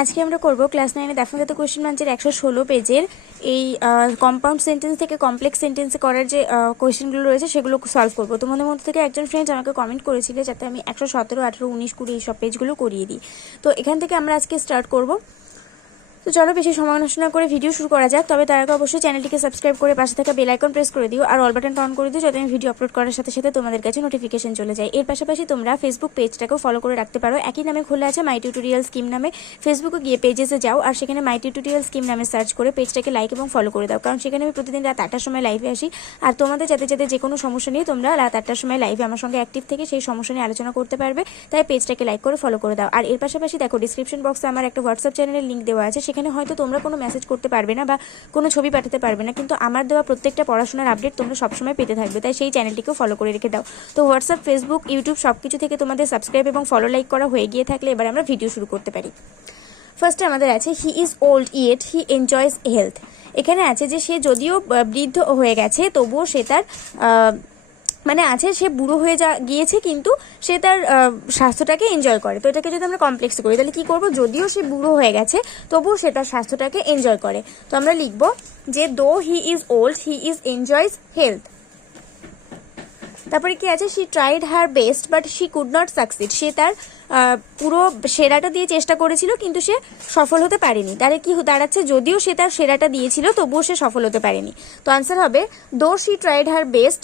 আজকে আমরা করব ক্লাস 9 দেখাগত কোশ্চেন ব্যাংকের 116 পেজের এই কম্পাউন্ড সেন্টেন্স থেকে কমপ্লেক্স সেন্টেন্সে করার যে কোশ্চেনগুলো রয়েছে সেগুলো সলভ করব। তোমাদের মধ্যে থেকে একজন ফ্রেন্ডস আমাকে কমেন্ট করেছিল যাতে আমি 117, 18, 19, 20 এই সব পেজগুলো করিয়ে দিই। তো এখান থেকে আমরা আজকে স্টার্ট করব। তো চলো বেশি সময় নষ্ট না করে ভিডিও শুরু করা যাক। তবে তার আগে অবশ্যই চ্যানেলটিকে সাবস্ক্রাইব করে পাশে থাকা বেল আইকন প্রেস করে দিও আর অল বাটনটা অন করে দিও যাতে আমি ভিডিও আপলোড করার সাথে সাথে তোমাদের কাছে নোটিফিকেশন চলে যায়। এর পাশাপাশি তোমরা ফেসবুক পেজটাকেও ফলো করে রাখতে পারো। একই নামে খোলা আছে মাই টিউটোরিয়াল স্কিম নামে। ফেসবুকে গিয়ে পেজেসে যাও আর সেখানে মাই টিউটোরিয়াল স্কিম নামে সার্চ করে পেজটাকে লাইক এবং ফলো করে দাও, কারণ সেখানে আমি প্রতিদিন রাত 8টার সময় লাইভে আসি। আর তোমাদের যাতে যে কোনো সমস্যা নিয়ে তোমরা রাত 8টার সময় লাইভে আমার সঙ্গে অ্যাক্টিভ থেকে সেই সমস্যা নিয়ে আলোচনা করতে পারবে। তাই পেজটাকে লাইক করে ফলো করে দাও। আর এর পাশাপাশি দেখো ডিসক্রিপশন বক্সে আমার একটা হোয়াটসঅ্যাপ চ্যানেলের লিঙ্ক দেওয়া আছে। সেখানে হয়তো তোমরা কোনো মেসেজ করতে পারবে না বা কোনো ছবি পাঠাতে পারবে না, কিন্তু আমার দেওয়া প্রত্যেকটা পড়াশোনার আপডেট তোমরা সবসময় পেতে থাকবে। তাই সেই চ্যানেলটিকেও ফলো করে রেখে দাও। তো হোয়াটসঅ্যাপ, ফেসবুক, ইউটিউব সবকিছু থেকে তোমাদের সাবস্ক্রাইব এবং ফলো লাইক করা হয়ে গিয়ে থাকলে এবার আমরা ভিডিও শুরু করতে পারি। ফার্স্টে আমাদের আছে হি is old yet he enjoys health. এখানে আছে যে সে যদিও বৃদ্ধ হয়ে গেছে তবুও সে তার মানে আছে সে বুড়ো হয়ে গিয়েছে কিন্তু সে তার স্বাস্থ্যটাকে এনজয় করে। তো এটাকে যদি আমরা কমপ্লেক্স করি তাহলে কি করব, যদিও সে বুড়ো হয়ে গেছে তবুও সে তার স্বাস্থ্যটাকে এনজয় করে। তো আমরা লিখব যে though he is old he is enjoys health. তারপরে কি আছে, she tried her best but she could not succeed. সে তার পুরো সেরাটা দিয়ে চেষ্টা করেছিল কিন্তু সে সফল হতে পারেনি। তাহলে কি দাঁড়াচ্ছে, যদিও সে তার সেরাটা দিয়েছিল তবুও সে সফল হতে পারেনি। তো আনসার হবে though she tried her best.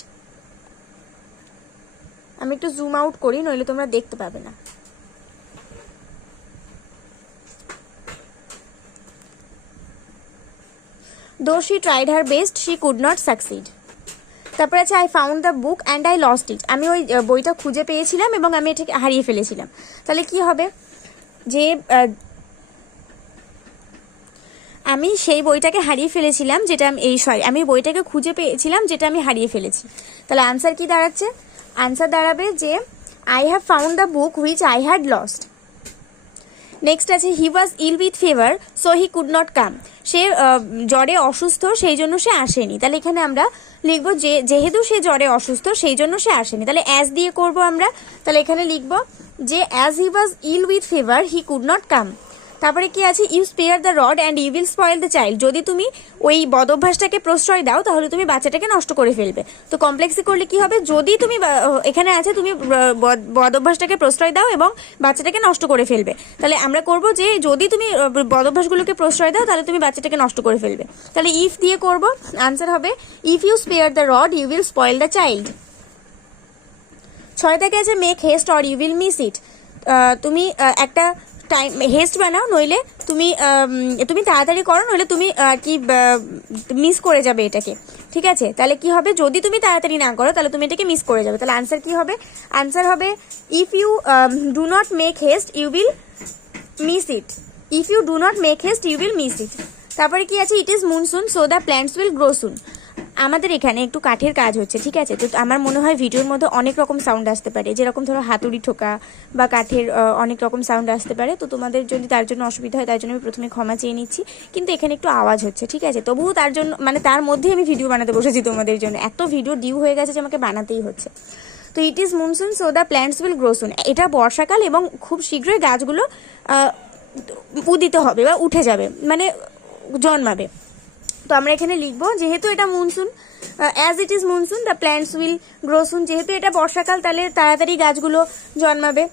আমি একটু জুম আউট করি নইলে তোমরা দেখতে পাবে না। Though she tried her best, she could not succeed. তারপর আছে I found the book and I lost it. আমি ওই বইটা খুঁজে পেয়েছিলাম এবং আমি এটাকে হারিয়ে ফেলেছিলাম। তাহলে কি হবে যে আমি সেই বইটাকে হারিয়ে ফেলেছিলাম যেটা আমি বইটাকে খুঁজে পেয়েছিলাম যেটা আমি হারিয়ে ফেলেছি। তাহলে আনসার কি দাঁড়াচ্ছে, আনসার দাঁড়াবে যে I have found the book which I had lost. Next আছে he was ill with fever so he could not come. সে জ্বরে অসুস্থ সেই জন্য সে আসেনি। তাহলে এখানে আমরা লিখবো যে যেহেতু সে জ্বরে অসুস্থ সেই জন্য সে আসেনি। তাহলে অ্যাজ দিয়ে করব আমরা। তাহলে এখানে লিখবো যে as he was ill with fever he could not come. তারপরে কি আছে, you spare the rod and you will spoil the child. যদি তুমি ওই বদ অভ্যাসটাকে প্রশ্রয় দাও তাহলে তুমি বাচ্চাটাকে নষ্ট করে ফেলবে। তো কমপ্লেক্সে করলে কি হবে, যদি তুমি এখানে আছে তুমি বদ অভ্যাসটাকে প্রশ্রয় দাও এবং বাচ্চাটাকে নষ্ট করে ফেলবে। তাহলে আমরা করব যে যদি তুমি বদ অভ্যাসগুলোকে প্রশ্রয় দাও তাহলে তুমি বাচ্চাটাকে নষ্ট করে ফেলবে। তাহলে ইফ দিয়ে করব, আনসার হবে if you spare the rod you will spoil the child. 6 থেকে আছে make haste or you will miss it. তুমি একটা টাইম হেস্ট বানাও নইলে তুমি তাড়াতাড়ি করো নইলে তুমি কি মিস করে যাবে এটাকে। ঠিক আছে, তাহলে কি হবে, যদি তুমি তাড়াতাড়ি না করো তাহলে তুমি এটাকে মিস করে যাবে। তাহলে আনসার কি হবে, আনসার হবে if you do not make haste you will miss it. If you do not make haste you will miss it. তারপরে কি আছে, it is monsoon so the plants will grow soon. আমাদের এখানে একটু কাঠের কাজ হচ্ছে, ঠিক আছে। তো আমার মনে হয় ভিডিওর মধ্যে অনেক রকম সাউন্ড আসতে পারে, যেরকম ধরো হাতুড়ি ঠোকা বা কাঠের অনেক রকম সাউন্ড আসতে পারে। তো তোমাদের যদি তার জন্য অসুবিধা হয় তার জন্য আমি প্রথমে ক্ষমা চেয়ে নিচ্ছি, কিন্তু এখানে একটু আওয়াজ হচ্ছে, ঠিক আছে। তবুও তার জন্য মানে তার মধ্যেই আমি ভিডিও বানাতে বসেছি তোমাদের জন্য। এত ভিডিও ডিউ হয়ে গেছে যে আমাকে বানাতেই হচ্ছে। তো it is monsoon so the plants will grow soon. এটা বর্ষাকাল এবং খুব শীঘ্রই গাছগুলো উদিত হবে বা উঠে যাবে, মানে জন্মাবে। তো আমরা এখানে লিখবো যেহেতু এটা monsoon, as it is monsoon the plants will grow soon. যেহেতু এটা বর্ষাকাল তাহলে তাড়াতাড়ি গাছগুলো জন্মাবে।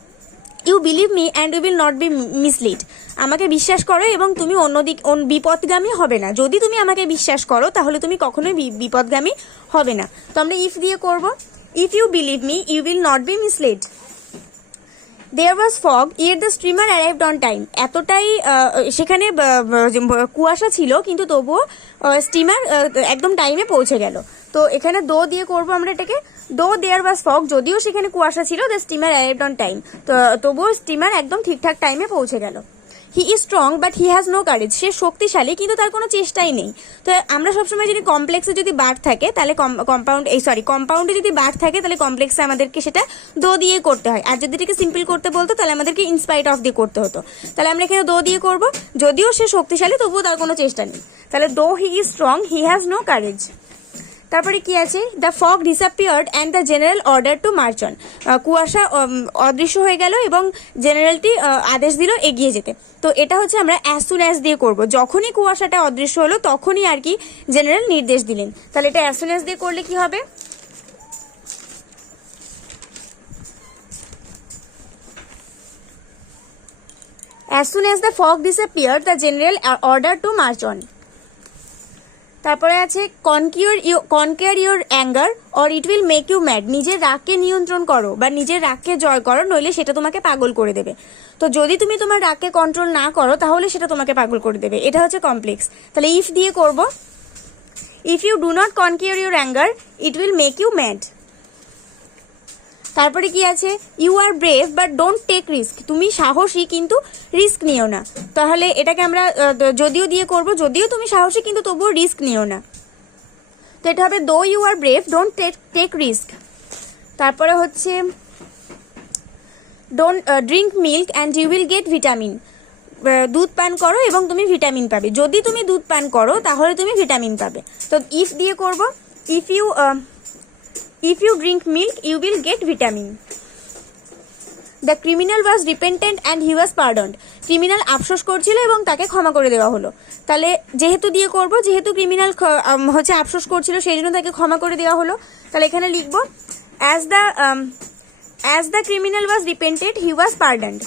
You believe me and you will not be misled. আমাকে বিশ্বাস করো এবং তুমি বিপদগামী হবে না। যদি তুমি আমাকে বিশ্বাস করো তাহলে তুমি কখনোই বিপদগামী হবে না। তো আমরা ইফ দিয়ে করব, if you believe me you will not be misled. There was fog, yet the steamer arrived on time. এতটাই সেখানে কুয়াশা ছিল কিন্তু তবুও স্টিমার একদম টাইমে পৌঁছে গেল। তো এখানে দো দিয়ে করব আমরা এটাকে, দো দেয়ার ওয়াজ ফগ, যদিও সেখানে কুয়াশা ছিল the steamer arrived on time. তো তবুও স্টিমার একদম ঠিকঠাক টাইমে পৌঁছে গেল। He is strong but he has no courage. সে শক্তিশালী কিন্তু তার কোনো চেষ্টাই নেই। তো আমরা সবসময় যদি কমপ্লেক্সে যদি বার্ড থাকে তাহলে কম্পাউন্ডে যদি বার্ড থাকে তাহলে কমপ্লেক্সে আমাদেরকে সেটা দো দিয়ে করতে হয়। আর যদি এটাকে সিম্পল করতে বলতো তাহলে আমাদেরকে ইনস্পাইট অফ দিয়ে করতে হতো। তাহলে আমরা এখানে দো দিয়ে করব, যদিও সে শক্তিশালী তবুও তার কোনো চেষ্টা নেই। তাহলে though he is strong he has no courage. তারপরে কি আছে, the fog disappeared and the general order to march on, কুয়াশা অদৃশ্য হয়ে গেল এবং জেনারেলটি আদেশ দিল এগিয়ে যেতে। তো এটা হচ্ছে আমরা অ্যাজ সুন অ্যাজ দিয়ে করব, যখনই কুয়াশাটা অদৃশ্য হলো তখনই আর কি জেনারেল নির্দেশ দিলেন। তাহলে এটা অ্যাজ সুন অ্যাজ দিয়ে করলে কি হবে, as soon as the fog disappeared the general ordered to march on। তারপরে আছে conquer your anger or it will make you mad, নিজের রাগকে নিয়ন্ত্রণ করো বা নিজের রাগকে জয় করো, নইলে সেটা তোমাকে পাগল করে দেবে। তো যদি তুমি তোমার রাগকে কন্ট্রোল না করো তাহলে সেটা তোমাকে পাগল করে দেবে, এটা হচ্ছে কমপ্লেক্স। তাহলে ইফ দিয়ে করব, if you do not conquer your anger it will make you mad। তারপরে কি আছে, you are brave but don't take risk, তুমি সাহসী কিন্তু রিস্ক নিও না। তাহলে এটাকে আমরা যদিও দিয়ে করব, যদিও তুমি সাহসী কিন্তু তবুও রিস্ক নিও না। তো এটা হবে though you are brave don't take risk. তারপরে হচ্ছে don't drink milk and you will get vitamin, দুধ পান করো এবং তুমি ভিটামিন পাবে, যদি তুমি দুধ পান করো তাহলে তুমি ভিটামিন পাবে। তো ইফ দিয়ে করব, if you drink milk you will get vitamin। the criminal was repentant and he was pardoned, criminal আফসোস করছিল এবং তাকে ক্ষমা করে দেওয়া হলো। তাহলে যেহেতু দিয়ে করব, যেহেতু ক্রিমিনাল হচ্ছে আফসোস করছিল সেই জন্য তাকে ক্ষমা করে দেওয়া হলো। তাহলে এখানে লিখব as the criminal was repentant he was pardoned।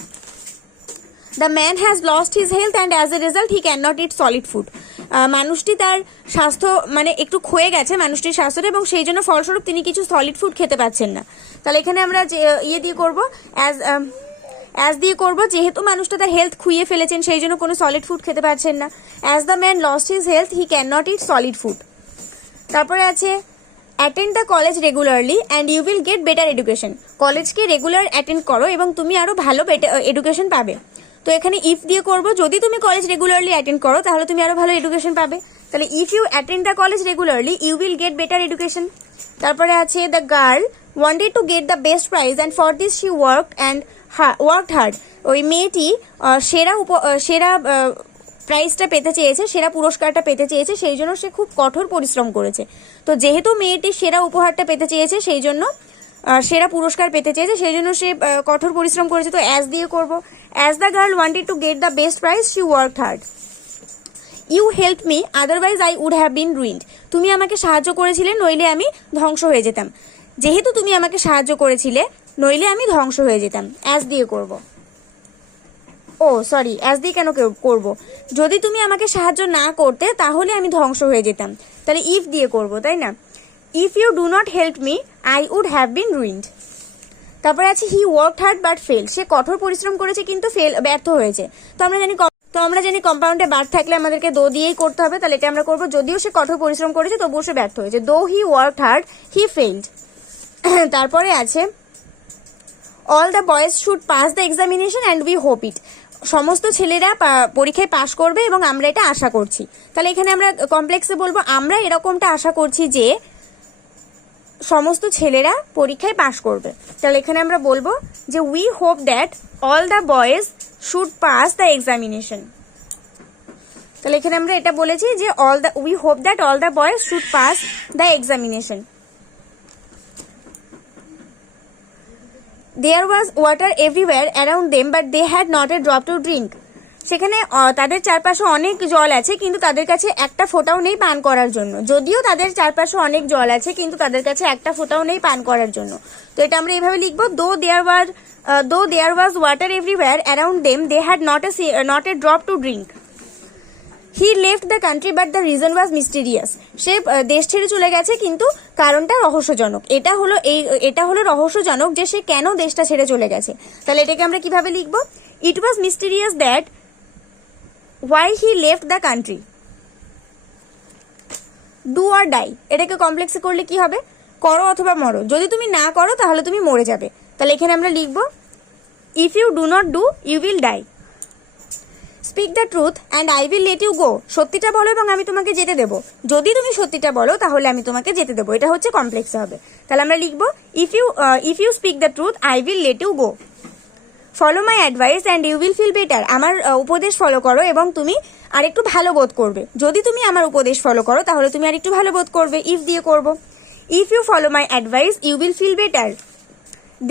the man has lost his health and as a result he cannot eat solid food, মানুষটি তার স্বাস্থ্য মানে একটু ক্ষয়ে গেছে মানুষটির স্বাস্থ্যটা এবং সেই জন্য ফলস্বরূপ তিনি কিছু সলিড ফুড খেতে পাচ্ছেন না। তাহলে এখানে আমরা ইয়ে দিয়ে করবো, অ্যাজ দিয়ে করবো, যেহেতু মানুষটা তার হেলথ খুইয়ে ফেলেছেন সেই জন্য কোনো সলিড ফুড খেতে পারছেন না। As the man lost his health he can not eat solid food. তারপরে আছে attend the college regularly and you will get better education, কলেজকে রেগুলার অ্যাটেন্ড করো এবং তুমি আরও ভালো এডুকেশন পাবে। তো এখানে ইফ দিয়ে করব, যদি তুমি কলেজ রেগুলারলি অ্যাটেন্ড করো তাহলে তুমি আরো ভালো এডুকেশন পাবে। তাহলে if you attend the college regularly you will get better education. তারপরে আছে the girl wanted to get the best prize and for this she worked hard, ওই মেয়েটি সেরা প্রাইজটা পেতে চেয়েছে, সেরা পুরস্কারটা পেতে চেয়েছে, সেই জন্য সে খুব কঠোর পরিশ্রম করেছে। তো যেহেতু মেয়েটি সেরা উপহারটা পেতে চেয়েছে সেই জন্য সেরা পুরস্কার পেতে চেয়েছে সেই জন্য সে কঠোর পরিশ্রম করেছে। তো অ্যাজ দিয়ে করব, as the girl wanted to get the best prize she worked hard. You help me otherwise I would have been ruined, তুমি আমাকে সাহায্য করেছিলে নইলে আমি ধ্বংস হয়ে যেতাম, যেহেতু তুমি আমাকে সাহায্য করেছিলে নইলে আমি ধ্বংস হয়ে যেতাম। অ্যাজ দিয়ে করব, সরি অ্যাজ দিয়ে কেন করব, যদি তুমি আমাকে সাহায্য না করতে তাহলে আমি ধ্বংস হয়ে যেতাম। তাহলে ইফ দিয়ে করব, তাই না, if you do not help me I would have been ruined. তারপরে আছে he worked hard but fail, সে কঠোর পরিশ্রম করেছে কিন্তু ব্যর্থ হয়েছে। তো আমরা জানি কম্পাউন্ডে বার থাকলে আমাদেরকে দো দিয়েই করতে হবে, তাহলে এটা আমরা করবো, যদিও সে কঠোর পরিশ্রম করেছে তবুও সে ব্যর্থ হয়েছে, দো হি ওয়ার্কড হার্ড হি ফেইলড। তারপরে আছে all the boys should pass the examination and we hope it, সমস্ত ছেলেরা পরীক্ষায় পাশ করবে এবং আমরা এটা আশা করছি। তাহলে এখানে আমরা কমপ্লেক্সে বলবো আমরা এরকমটা আশা করছি যে সমস্ত ছেলেরা পরীক্ষায় পাশ করবে। তাহলে এখানে আমরা বলবো যে we hope that all the boys should pass the examination. তাহলে এখানে আমরা এটা বলেছি যে we hope that all the boys should pass the examination. There was water everywhere around them but they had not a drop to drink, সেখানে তাদের চারপাশে অনেক জল আছে কিন্তু তাদের কাছে একটা ফোঁটাও নেই পান করার জন্য, যদিও তাদের চারপাশে অনেক জল আছে কিন্তু তাদের কাছে একটা ফোঁটাও নেই পান করার জন্য। তো এটা আমরা এইভাবে লিখবো, though there was water everywhere around them they had not a drop to drink. He left the country but the reason was mysterious, সে দেশ ছেড়ে চলে গেছে কিন্তু কারণটা রহস্যজনক। এটা হলো রহস্যজনক যে সে কেন দেশটা ছেড়ে চলে গেছে। তাহলে এটাকে আমরা কিভাবে লিখবো, it was mysterious that why he left the country। Do or die, এটাকে কমপ্লেক্সে করলে কি হবে, করো অথবা মরো, যদি তুমি না করো তাহলে তুমি মরে যাবে। তাহলে এখানে আমরা লিখবো if you do not do you will die. Speak the truth and I will let you go, সত্যিটা বলো এবং আমি তোমাকে যেতে দেবো, যদি তুমি সত্যিটা বলো তাহলে আমি তোমাকে যেতে দেবো, এটা হচ্ছে কমপ্লেক্সে হবে। তাহলে আমরা লিখবো if you speak the truth I will let you go. Follow my advice and you will feel better. আমার উপদেশ ফলো করো এবং তুমি আর একটু ভালো বোধ করবে। যদি তুমি আমার উপদেশ ফলো করো তাহলে তুমি আর একটু ভালো বোধ করবে। ইফ দিয়ে করব, if you follow my advice you will feel better.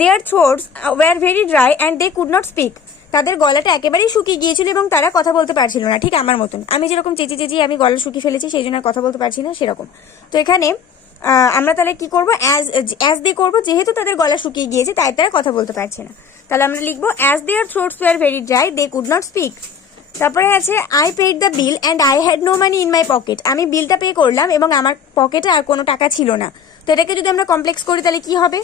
Their throats were very dry and they could not speak. তাদের গলাটা একেবারেই শুকিয়ে গিয়েছিল এবং তারা কথা বলতে পারছিল না, ঠিক আমার মতন। আমি যেরকম চেঁচিয়ে চেঁচিয়ে আমি গলা শুকিয়ে ফেলেছি সেই জন্য আর কথা বলতে পারছি না, সেরকম। তো এখানে আমরা তাহলে কি করব, অ্যাজ দিয়ে করব, যেহেতু তাদের গলা শুকিয়ে গিয়েছে তাই তারা কথা বলতে পারছে না। তাহলে আমরা লিখবো as their throats were very dry they could not speak. তারপরে আছে I paid the bill and I had no money in my pocket. আমি বিলটা পে করলাম এবং আমার পকেটে আর কোনো টাকা ছিল না। তো এটাকে যদি আমরা কমপ্লেক্স করি তাহলে কি হবে,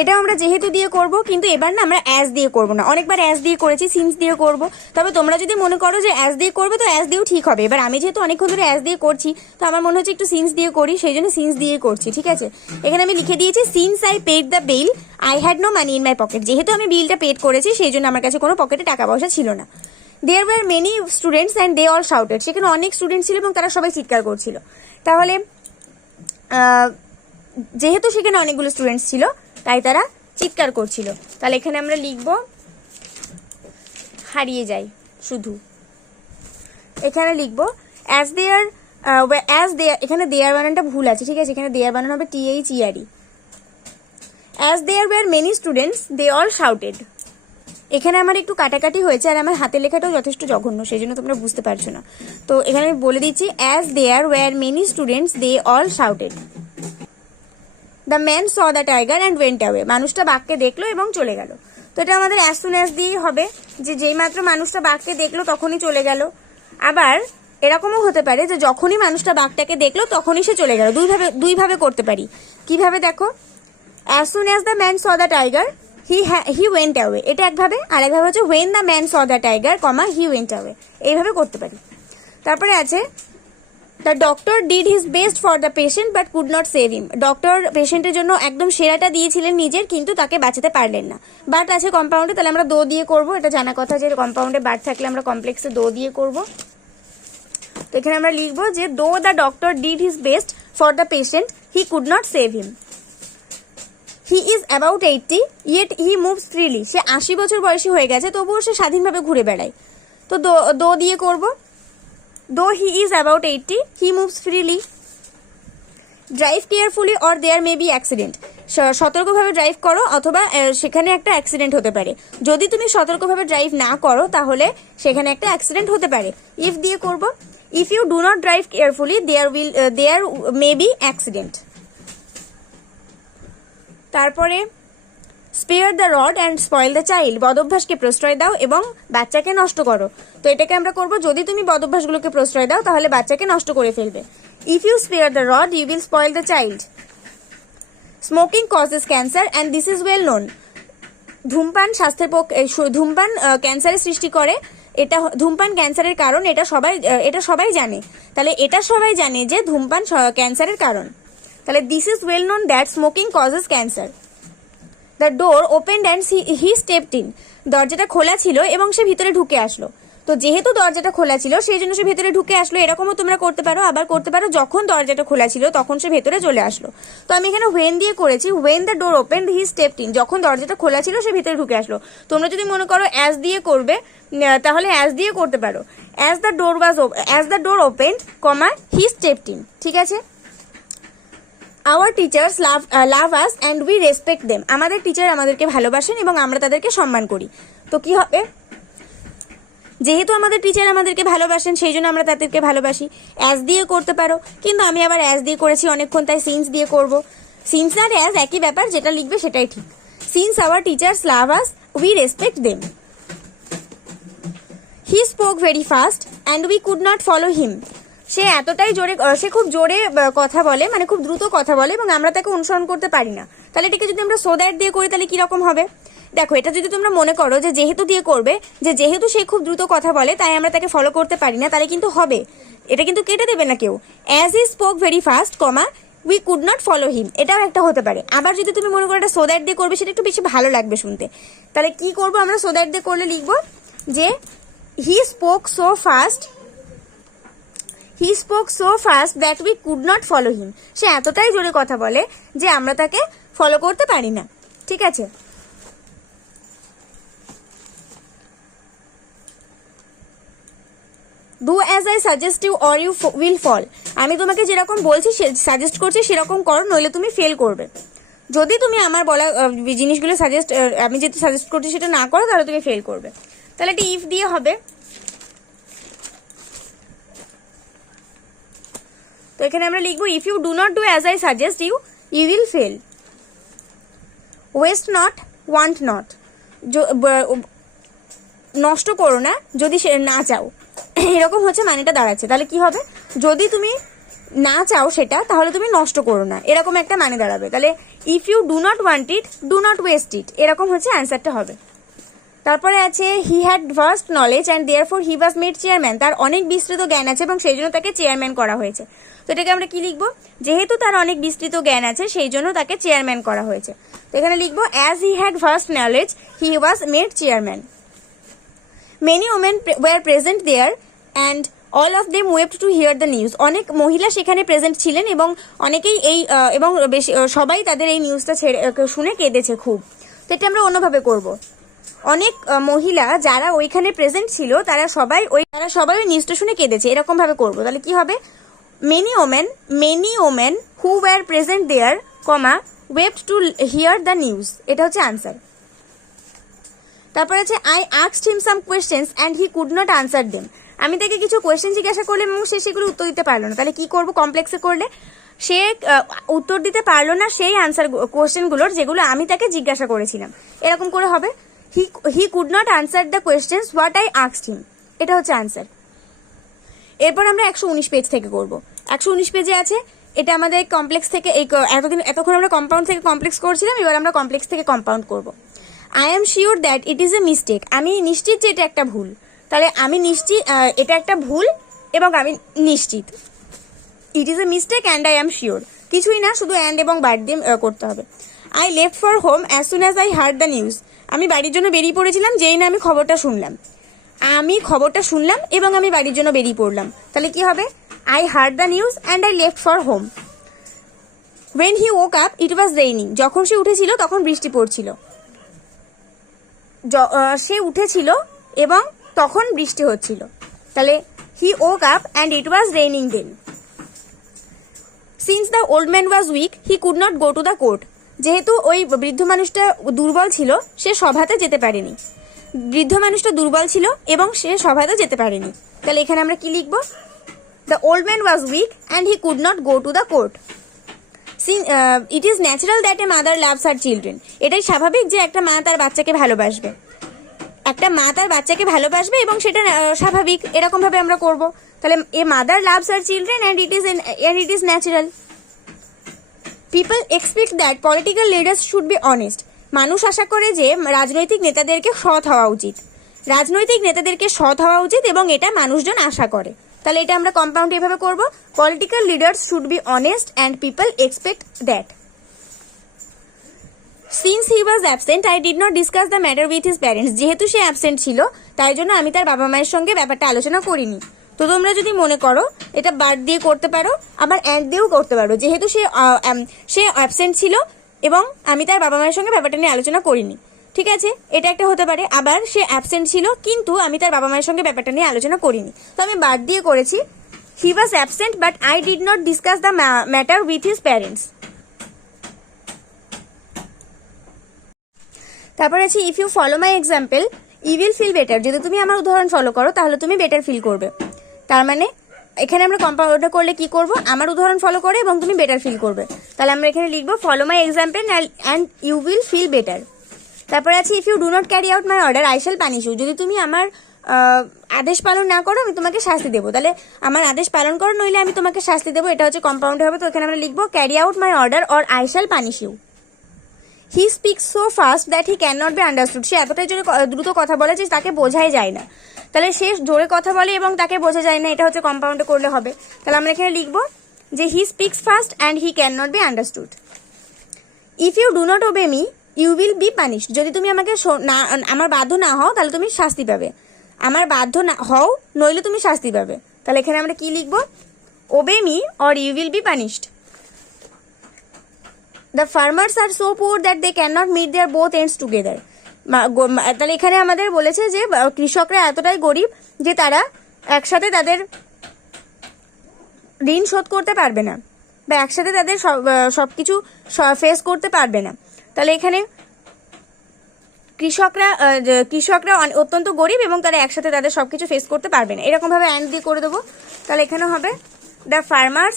এটাও আমরা যেহেতু দিয়ে করব, কিন্তু এবার না আমরা অ্যাজ দিয়ে করব না। অনেকবার অ্যাজ দিয়ে করেছি, সিন্স দিয়ে করব। তবে তোমরা যদি মনে করো যে অ্যাজ দিয়ে করবে তো অ্যাজ দিয়েও ঠিক হবে। এবার আমি যেহেতু অনেকক্ষণ ধরে অ্যাজ দিয়ে করছি তো আমার মনে হচ্ছে একটু সিন্স দিয়ে করি, সেই জন্য সিন্স দিয়ে করছি, ঠিক আছে। এখানে আমি লিখে দিয়েছি since I paid the bill I had no money in my pocket. যেহেতু আমি বিলটা পেড করেছি সেই জন্য আমার কাছে কোনো পকেটে টাকা পয়সা ছিল না। There were many students and they all shouted. সেখানে অনেক স্টুডেন্ট ছিল এবং তারা সবাই চিৎকার করছিল। তাহলে যেহেতু সেখানে অনেকগুলো স্টুডেন্টস ছিল তাই তারা চিৎকার করছিল। তাহলে এখানে আমরা লিখব হারিয়ে যায় শুধু। এখানে লিখব অ্যাজ দেয়ার এখানে দেয়ার বানানটা ভুল আছে, ঠিক আছে। এখানে দেয়ার বানান হবে THERE। As there were many students they all shouted. এখানে আমার একটু কাটাকাটি হয়েছে আর আমার হাতের লেখাটাও যথেষ্ট জঘন্য, সেই জন্য তোমরা বুঝতে পারছো না। তো এখানে আমি বলে দিচ্ছি as there were many students they all shouted. The man saw the tiger and went away. মানুষটা বাঘকে দেখলো এবং চলে গেল। তো এটা আমাদের অ্যাজ সুন অ্যাজ দিয়েই হবে, যে যেই মাত্র মানুষটা বাঘকে দেখলো তখনই চলে গেল। আবার এরকমও হতে পারে যে যখনই মানুষটা বাঘটাকে দেখলো তখনই সে চলে গেল। দুইভাবে করতে পারি। কিভাবে দেখো, as soon as the man saw the tiger he went away, এটা একভাবে। আর একভাবে হচ্ছে when the man saw the tiger he went away, এইভাবে করতে পারি। তারপরে আছে the doctor did his best for the patient but could not save him. Doctor পেশেন্টের জন্য একদম সেরাটা দিয়েছিলেন নিজের, কিন্তু তাকে বাঁচাতে পারলেন না। বাট আছে কম্পাউন্ডে, তাহলে আমরা দো দিয়ে করব। এটা জানা কথা যে কম্পাউন্ডে বাট থাকলে আমরা কমপ্লেক্সে দো দিয়ে করব। তো এখানে আমরা লিখবো যে though the doctor did his best for the patient he could not save him. He is about 80 yet he moves freely. সে 80 বছর বয়সী হয়ে গেছে তবুও সে স্বাধীনভাবে ঘুরে বেড়ায়। তো দো দিয়ে করব। Though he is about 80 he moves freely. Drive carefully or there may be accident. সতর্কভাবে ড্রাইভ করো অথবা সেখানে একটা অ্যাক্সিডেন্ট হতে পারে। যদি তুমি সতর্কভাবে ড্রাইভ না করো তাহলে সেখানে একটা অ্যাক্সিডেন্ট হতে পারে। ইফ দিয়ে করব। If you do not drive carefully there may be accident. তারপরে spare the rod and spoil the child. বদভ্যাসকে প্রশ্রয় দাও এবং বাচ্চাকে নষ্ট করো। তো এটাকে আমরা করব, যদি তুমি বদভ্যাসগুলোকে প্রশ্রয় দাও তাহলে বাচ্চাকে নষ্ট করে ফেলবে। If you spare the rod you will spoil the child. Smoking causes cancer and this is well known. ধূমপান ধূমপান ক্যান্সারের সৃষ্টি করে। এটা ধূমপান ক্যান্সারের কারণ, এটা সবাই জানে। তাহলে এটা সবাই জানে যে ধূমপান ক্যান্সারের কারণ। তাহলে this is well known that smoking causes cancer. The door opened and he stepped in. দরজাটা খোলা ছিল এবং সে ভিতরে ঢুকে আসলো। তো যেহেতু দরজাটা খোলা ছিল সেই জন্য সে ভেতরে ঢুকে আসলো। এরকমও তোমরা করতে পারো। আবার করতে পারো যখন দরজাটা খোলা ছিল তখন সে ভেতরে চলে আসলো। তো আমি এখানে হোয়েন দিয়ে করেছি। When the door opened he stepped in. যখন দরজাটা খোলা ছিল সে ভিতরে ঢুকে আসলো। তোমরা যদি মনে করো অ্যাজ দিয়ে করবে তাহলে অ্যাজ দিয়ে করতে পারো। As the door opened he stepped in, ঠিক আছে। Hour teachers love us and we respect them. আমাদের টিচার আমাদেরকে ভালোবাসেন এবং আমরা তাদেরকে সম্মান করি। তো কি হবে, যেহেতু আমাদের টিচার আমাদেরকে ভালোবাসেন সেই জন্য আমরা তাদেরকে ভালোবাসি। অ্যাজ দিয়ে করতে পারো, কিন্তু আমি আবার অ্যাজ দিয়ে করেছি অনেকক্ষণ, তাই সিন্স দিয়ে করব। সিন্স আর অ্যাজ একই ব্যাপার, যেটা লিখবে সেটাই ঠিক। Since our teachers love us we respect them. He spoke very fast and we could not follow him. সে এতটাই জোরে, সে খুব জোরে কথা বলে, মানে খুব দ্রুত কথা বলে এবং আমরা তাকে অনুসরণ করতে পারি না। তাহলে এটাকে যদি আমরা সো দ্যাট দিয়ে করি তাহলে কিরকম হবে দেখো। এটা যদি তোমরা মনে করো যে যেহেতু দিয়ে করবে, যে যেহেতু সে খুব দ্রুত কথা বলে তাই আমরা তাকে ফলো করতে পারি না, তাহলে কিন্তু হবে। এটা কিন্তু কেটে দেবে না কেউ। As he spoke very fast we could not follow হিম, এটাও একটা হতে পারে। আবার যদি তুমি মনে করো এটা সো দ্যাট দিয়ে করবে, সেটা একটু বেশি ভালো লাগবে শুনতে। তাহলে কি করবো আমরা, সো দ্যাট দিয়ে করলে লিখবো যে he spoke so fast that we could not follow him. সে এতটাই জোরে কথা বলে যে আমরা তাকে ফলো করতে পারি না, ঠিক আছে। Do as I suggest you or you will fall. আমি তোমাকে যেরকম বলছি সাজেস্ট করছি সেরকম করো, নইলে তুমি ফেল করবে। যদি তুমি আমার বলা জিনিসগুলো আমি যেটা সাজেস্ট করছি সেটা না করো, তাহলে তুমি ফেল করবে। তাহলে একটা ইফ দিয়ে হবে। তো এখানে আমরা লিখবো if you do not do as I suggest you, you will fail. Waste not, want not, নষ্ট করো না যদি সে না চাও, এরকম হচ্ছে মানেটা দাঁড়াচ্ছে। তাহলে কি হবে, যদি তুমি না চাও সেটা, তাহলে তুমি নষ্ট করো না, এরকম একটা মানে দাঁড়াবে। তাহলে if you do not want it, do not waste it, এরকম হচ্ছে অ্যান্সারটা হবে। তারপরে আছে he had vast knowledge and therefore he was made chairman. তার অনেক বিস্তৃত জ্ঞান আছে এবং সেই জন্য তাকে চেয়ারম্যান করা হয়েছে। তো এটাকে আমরা কি লিখবো, যেহেতু তার অনেক বিস্তৃত জ্ঞান আছে সেই জন্য তাকে চেয়ারম্যান করা হয়েছে। তো এখানে লিখবো as he had vast knowledge he was made chairman. Many women were present there and all of them wept to hear the news. অনেক মহিলা সেখানে প্রেজেন্ট ছিলেন এবং অনেকেই এবং বেশি সবাই তাদের এই নিউজটা শুনে কেঁদেছে খুব। তো এটা আমরা অন্যভাবে করব, অনেক মহিলা যারা ওইখানে প্রেজেন্ট ছিল তারা সবাই ওই নিউজটা শুনে কেঁদেছে, এরকম ভাবে করবো। তাহলে কি হবে, many women who were present there comma wept to hear the news, এটা হচ্ছে আনসার। তারপর আছে I asked him some questions and he could not answer them. আমি তাকে কিছু কোয়েশ্চেন জিজ্ঞাসা করলাম এবং সে সেগুলো উত্তর দিতে পারলো না। তাহলে কি করব, কমপ্লেক্সে করলে সে উত্তর দিতে পারলো না সেই আনসার কোয়েশ্চেনগুলোর যেগুলো আমি তাকে জিজ্ঞাসা করেছিলাম, এরকম করে হবে। হি could not answer the questions what I asked হিম, এটা হচ্ছে আনসার। এরপর আমরা 119 পেজ থেকে করব। 119 পেজে আছে, এটা আমাদের কমপ্লেক্স থেকে এতক্ষণ আমরা কম্পাউন্ড থেকে কমপ্লেক্স করছিলাম, এবার আমরা কমপ্লেক্স থেকে কম্পাউন্ড করব। I am sure that it is a mistake. আমি নিশ্চিত যে এটা একটা ভুল। তাহলে আমি নিশ্চিত এটা একটা ভুল এবং আমি নিশ্চিত। It is a mistake and I am sure, কিছুই না, শুধু অ্যান্ড এবং বার দিয়ে করতে হবে। I left for home as soon as I heard the news. আমি বাড়ির জন্য বেরিয়ে পড়েছিলাম যেই না আমি খবরটা শুনলাম। আমি খবরটা শুনলাম এবং আমি বাড়ির জন্য বেরিয়ে পড়লাম। তাহলে কি হবে, I heard the news and I left for home. When he woke up it was raining. যখন সে উঠেছিল তখন বৃষ্টি পড়ছিল। সে উঠেছিল এবং তখন বৃষ্টি হচ্ছিল। তাহলে he woke up and it was raining then. Since the old man was weak he could not go to the court. যেহেতু ওই বৃদ্ধ মানুষটা দুর্বল ছিল সে সভাতে যেতে পারেনি। বৃদ্ধ মানুষটা দুর্বল ছিল এবং সে সভাতে যেতে পারেনি। তাহলে এখানে আমরা কি লিখবো, the old man was week and he could not go to the court. It is natural that a mother loves her children. এটাই স্বাভাবিক যে একটা মা তার বাচ্চাকে ভালোবাসবে, একটা মা তার বাচ্চাকে ভালোবাসবে এবং সেটা স্বাভাবিক, এরকম ভাবে আমরা করব। তাহলে a mother loves her children and it is natural. People expect that political leaders should be honest. মানুষ আশা করে যে রাজনৈতিক নেতাদেরকে সৎ হওয়া উচিত। রাজনৈতিক নেতাদেরকে সৎ হওয়া উচিত এবং এটা মানুষজন আশা করে। তাহলে এটা আমরা কম্পাউন্ড এভাবে করব, political leaders should be honest and people expect that. Since he was absent I did not discuss the matter with his parents. যেহেতু সে অ্যাবসেন্ট ছিল তাই জন্য আমি তার বাবা মায়ের সঙ্গে ব্যাপারটা আলোচনা করিনি। তো তোমরা যদি মনে করো এটা বার দিয়ে করতে পারো, আবার অ্যান্ড দিয়েও করতে পারো। যেহেতু সে অ্যাবসেন্ট ছিল এবং আমি তার বাবা মায়ের সঙ্গে ব্যাপারটা নিয়ে আলোচনা করিনি, ঠিক আছে, এটা একটা হতে পারে। আবার সে অ্যাবসেন্ট ছিল কিন্তু আমি তার বাবা মায়ের সঙ্গে ব্যাপারটা নিয়ে আলোচনা করিনি, তো আমি বার দিয়ে করেছি he was absent but I did not discuss the matter with his parents. তারপর আছে if you follow my example you will feel better. যদি তুমি আমার উদাহরণ ফলো করো তাহলে তুমি বেটার ফিল করবে। তার মানে এখানে আমরা কম্পাউন্ড করলে কি করব, আমার উদাহরণ ফলো করে এবং তুমি বেটার ফিল করবে। তাহলে আমরা এখানে লিখবো follow my example and you will feel better. তারপরে আছে if you do not carry out my order I shall punish you. যদি তুমি আমার আদেশ পালন না করো আমি তোমাকে শাস্তি দেবো। তাহলে আমার আদেশ পালন করো নইলে আমি তোমাকে শাস্তি দেবো, এটা হচ্ছে কম্পাউন্ডে হবে। তো এখানে আমরা লিখবো carry out my order or I shall punish you. He speaks so fast that he can not be understood. সে এতটাই জোরে দ্রুত কথা বলে যে তাকে বোঝাই যায় না। তাহলে সে জোরে কথা বলে এবং তাকে বোঝা যায় না, এটা হচ্ছে কম্পাউন্ডে করলে হবে। তাহলে আমরা এখানে লিখবো যে he speaks fast and he can not be understood. If you do not obey me you will be punished. যদি তুমি আমাকে আমার বাধ্য না হও তাহলে তুমি শাস্তি পাবে। আমার বাধ্য না হও নইলে তুমি শাস্তি পাবে। তাহলে এখানে আমরা কি লিখবো, obey me or you will be punished. The farmers are so poor that they can not meet their both ends together. তাহলে এখানে আমাদের বলেছে যে কৃষকরা এতটাই গরিব যে তারা একসাথে তাদের ঋণ শোধ করতে পারবে না, বা একসাথে তাদের সব কিছু ফেস করতে পারবে না। তাহলে এখানে কৃষকরা অত্যন্ত গরিব এবং তারা একসাথে তাদের সব কিছু ফেস করতে পারবে না, এরকমভাবে অ্যান্ড দিয়ে করে দেবো। তাহলে এখানে হবে the farmers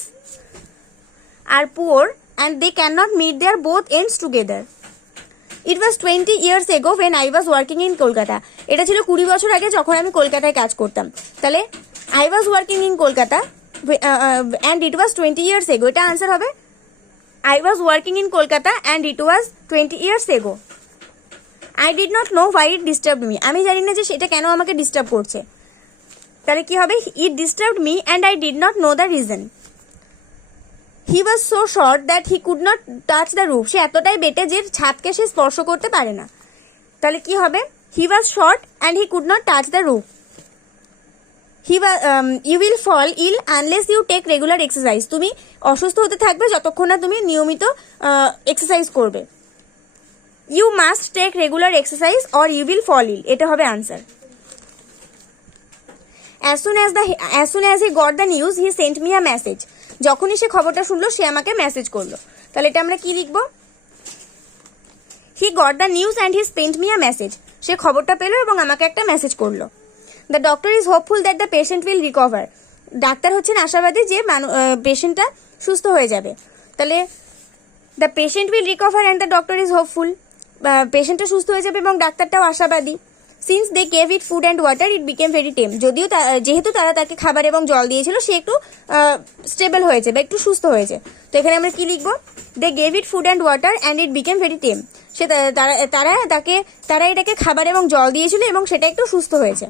are poor and they can not meet their both ends together. ইট ওয়াজ 20 years ago when I was working in Kolkata. এটা ছিল 20 বছর আগে যখন আমি কলকাতায় কাজ করতাম। তাহলে I was working in Kolkata and it was 20 years ago, এটা আনসার হবে I was working in Kolkata and it was 20 years ago. I did not know why it disturbed me, আমি জানি না যে সেটা কেন আমাকে ডিস্টার্ব করছে। তাহলে কি হবে, it disturbed me and I did not know the reason. He was so short that he could not touch the roof, সে এতটাই বেটে যে ছাদকে সে স্পর্শ করতে পারে না। তাহলে কি হবে, he was short and he could not touch the roof. You will fall ill unless you take regular exercise, তুমি অসুস্থ হতে থাকবে যতক্ষণ না তুমি নিয়মিত এক্সারসাইজ করবে। You must take regular exercise or you will fall ill, এটা হবে answer. As soon as he got the news he sent me a message, যখনই সে খবরটা শুনলো সে আমাকে মেসেজ করলো। তাহলে এটা আমরা কি লিখবো, he got the news and he sent me a message, সে খবরটা পেলো এবং আমাকে একটা মেসেজ করলো। The doctor is hopeful that the patient will recover, doctor হচ্ছেন আশাবাদী যে পেশেন্টটা সুস্থ হয়ে যাবে। তাহলে the patient will recover and the doctor is hopeful, পেশেন্টটা সুস্থ হয়ে যাবে এবং ডাক্তারটাও আশাবাদী। Since they gave it food and water it became very tame, যেহেতু তারা তাকে খাবার এবং জল দিয়েছিল সে একটু স্টেবল হয়েছে বা একটু সুস্থ হয়েছে। তো এখানে আমরা কি লিখবো, they gave it food and water and it became very tame, সে তারা এটাকে খাবার এবং জল দিয়েছিল এবং সেটা একটু সুস্থ হয়েছে।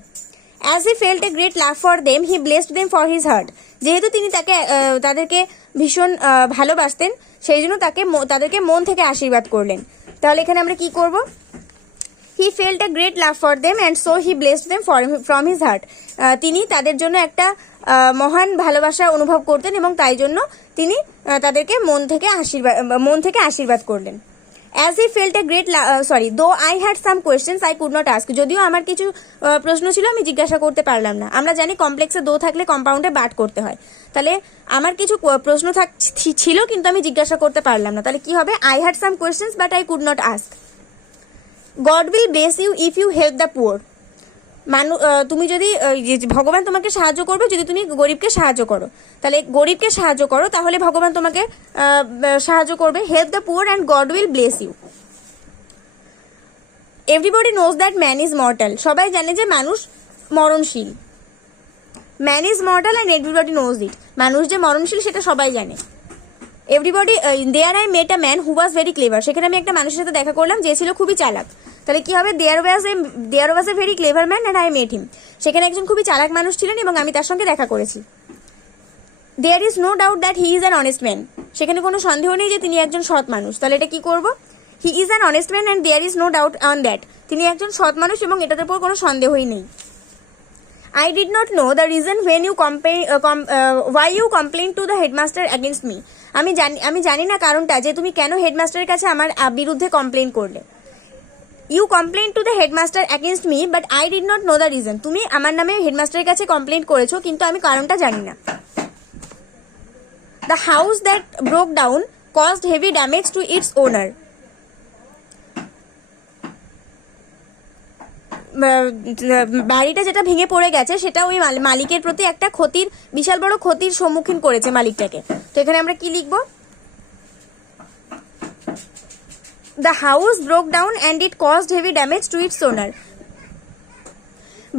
As he felt a great love for them he blessed them for his heart, যেহেতু তিনি তাদেরকে ভীষণ ভালোবাসতেন সেই জন্য তাদেরকে মন থেকে আশীর্বাদ করলেন। তাহলে এখানে আমরা কি করব, he felt a great love for them and so he blessed them from his heart, তিনি তাদের জন্য একটা মহান ভালোবাসা অনুভব করতেন এবং তাই জন্য তিনি তাদেরকে মন থেকে আশীর্বাদ করলেন। As he felt a great though I had some questions I could not ask, যদিও আমার কিছু প্রশ্ন ছিল আমি জিজ্ঞাসা করতে পারলাম না। আমরা জানি কমপ্লেক্সে দো থাকলে কম্পাউন্ডে বাট করতে হয়, তাহলে আমার কিছু প্রশ্ন ছিল কিন্তু আমি জিজ্ঞাসা করতে পারলাম না। তাহলে কি হবে, I had some questions but I could not ask. God will bless you if you help the poor, তুমি যদি ভগবান তোমাকে সাহায্য করবে যদি তুমি গরিবকে সাহায্য করো। তাহলে গরিবকে সাহায্য করো তাহলে ভগবান তোমাকে সাহায্য করবে। Help the poor and God will bless you. Everybody knows that man is mortal, সবাই জানে যে মানুষ মরণশীল। Man is mortal and everybody knows it, মানুষ যে মরণশীল সেটা সবাই জানে। Everybody there I met a man who was very clever, সেখানে আমি একটা মানুষের সাথে দেখা করলাম যে ছিল খুবই চালাক। তাহলে কি হবে, there was a very clever man and I met him, সেখানে একজন খুবই চালাক মানুষ ছিলেন এবং আমি তার সঙ্গে দেখা করেছি। There is no doubt that he is an honest man, সেখানে কোনো সন্দেহ নেই যে তিনি একজন সৎ মানুষ। তাহলে এটা কি করব, he is an honest man and there is no doubt on that, তিনি একজন সৎ মানুষ এবং এটার উপর কোনো সন্দেহই নেই। I did not know the reason when you why you complained to the headmaster against me, আমি জানি না কারণটা যে তুমি কেন হেডমাস্টারের কাছে আমার বিরুদ্ধে কমপ্লেন করলে। You complained to the headmaster against me but I did not know the reason, তুমি আমার নামে হেডমাস্টারের কাছে কমপ্লেন করেছো কিন্তু আমি কারণটা জানি না। The house that broke down caused heavy damage to its owner, বাড়িটা যেটা ভেঙে পড়ে গেছে সেটা ওই মালিকের প্রতি একটা বিশাল বড় ক্ষতির সম্মুখীন করেছে মালিকটাকে। তো এখানে আমরা কি লিখবো, The house broke down and it caused heavy damage to its owner,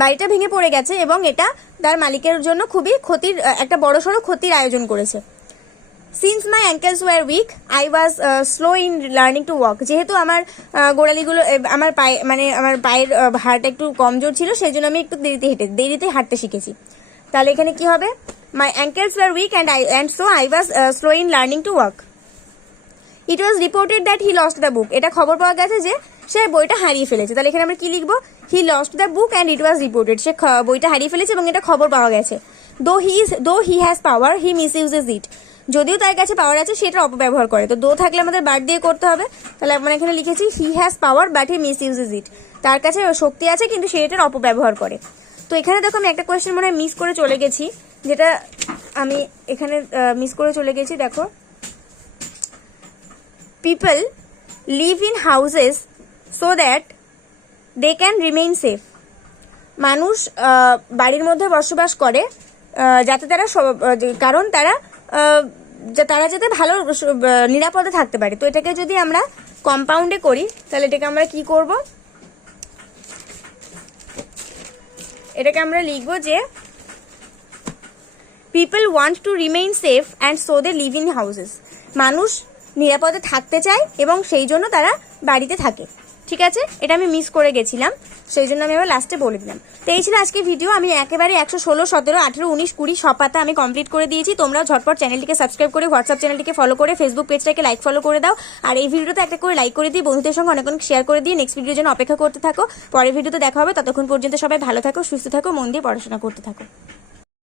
বাড়িটা ভেঙে পড়ে গেছে এবং এটা তার মালিকের জন্য খুবই একটা বড়সড় ক্ষতির আয়োজন করেছে। Since my ankles were weak, I was slow in learning to walk, যেহেতু আমার গোড়ালিগুলো আমার পায়ের হাড়টা একটু কমজোর ছিল সেই জন্য আমি একটু দেরিতে হাঁটতে শিখেছি। তাহলে এখানে কি হবে, my ankles were weak and so I was slow in learning to walk. It was reported that he lost the book, এটা খবর পাওয়া গেছে যে সে বইটা হারিয়ে ফেলেছে। তাহলে এখানে আমরা কি লিখবো, he lost the book and it was reported, সে বইটা হারিয়ে ফেলেছে এবং এটা খবর পাওয়া গেছে। Though he has power he misuses it, যদিও তার কাছে পাওয়ার আছে সেটার অপব্যবহার করে। তো দো থাকলে আমাদের বাদ দিয়ে করতে হবে। তাহলে আমরা এখানে লিখেছি he has power but he মিসইউজেস ইট, তার কাছে শক্তি আছে কিন্তু সে এটার অপব্যবহার করে। তো এখানে দেখো আমি একটা কোয়েশ্চেন মনে হয় মিস করে চলে গেছি, যেটা আমি এখানে মিস করে চলে গেছি। দেখো, people live in houses so that they can remain safe. মানুষ বাড়ির মধ্যে বসবাস করে যাতে তারা কারণ তারা যাতে ভালো নিরাপদে থাকতে পারে। তো এটাকে যদি আমরা কম্পাউন্ডে করি তাহলে এটাকে আমরা কি করব, এটাকে আমরা লিখবো যে people want to remain safe and so they live in houses. মানুষ নিরাপদে থাকতে চায় এবং সেই জন্য তারা বাড়িতে থাকে। ঠিক আছে, এটা আমি মিস করে গেছিলাম, সেই জন্য আমি আবার লাস্টে বলে দিলাম। তো এই ছিল আজকে ভিডিও। আমি একেবারে 116, 17, 18, 19, 20 সব পাতা আমি কমপ্লিট করে দিয়েছি। তোমরা ঝটপট চ্যানেলটিকে সাবস্ক্রাইব করে, হোয়াটসঅ্যাপ চ্যানেলটিকে ফলো করে, ফেসবুক পেজটাকে লাইক ফলো করে দাও। আর এই ভিডিওতে একটা করে লাইক করে দিয়ে বন্ধুদের সঙ্গে অনেক অনেক শেয়ার করে দিয়ে নেক্সট ভিডিওর জন্য অপেক্ষা করতে থাকো। পরের ভিডিওতে দেখা হবে, ততক্ষণ পর্যন্ত সবাই ভালো থাকো, সুস্থ থাকো, মন দিয়ে পড়াশোনা করতে থাকো।